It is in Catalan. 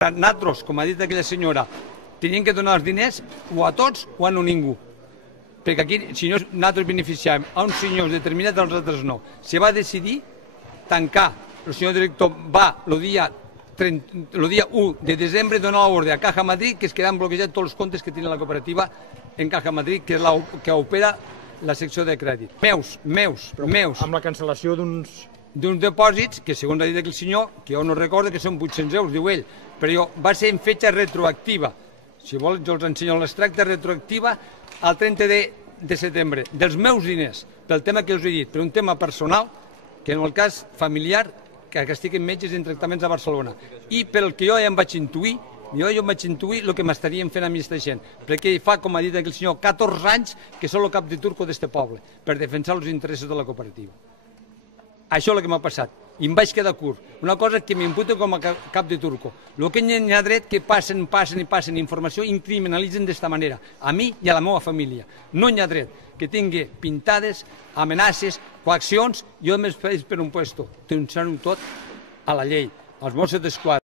Nosaltres, com ha dit aquella senyora, tenim que donar els diners o a tots o a no ningú. Perquè aquí, si no, nosaltres beneficiem a uns senyors determinats, als altres no. Se va decidir tancar. El senyor director va el dia 1 de desembre donar l'ordre a Caja Madrid que es quedaran bloquejats tots els comptes que té la cooperativa en Caja Madrid, que és la que opera la secció de crèdit. Meus. Amb la cancel·lació d'uns dipòsits que, segons ha dit aquell senyor, que jo no recordo, que són 800 euros, diu ell, però va ser en fetge retroactiva. Si vols, jo els ensenyo l'extracte retroactiva al 30 de setembre, dels meus diners, pel tema que us he dit, per un tema personal, que en el cas familiar, que estic en metges en tractaments a Barcelona, i pel que jo ja em vaig intuir, jo vaig intuir el que m'estarien fent a mi aquesta gent, perquè fa, com ha dit aquell senyor, 14 anys que sóc el cap de turco d'este poble, per defensar els interessos de la cooperativa. Això és el que m'ha passat, i em vaig quedar curt. Una cosa que m'imputen com a cap de turco. El que hi ha dret que passen informació i criminalitzen d'esta manera, a mi i a la meva família. No hi ha dret que tingui pintades, amenaces, coaccions, jo només faig per un puesto. Tensar-ho tot a la llei, als Mossos d'Esquadra.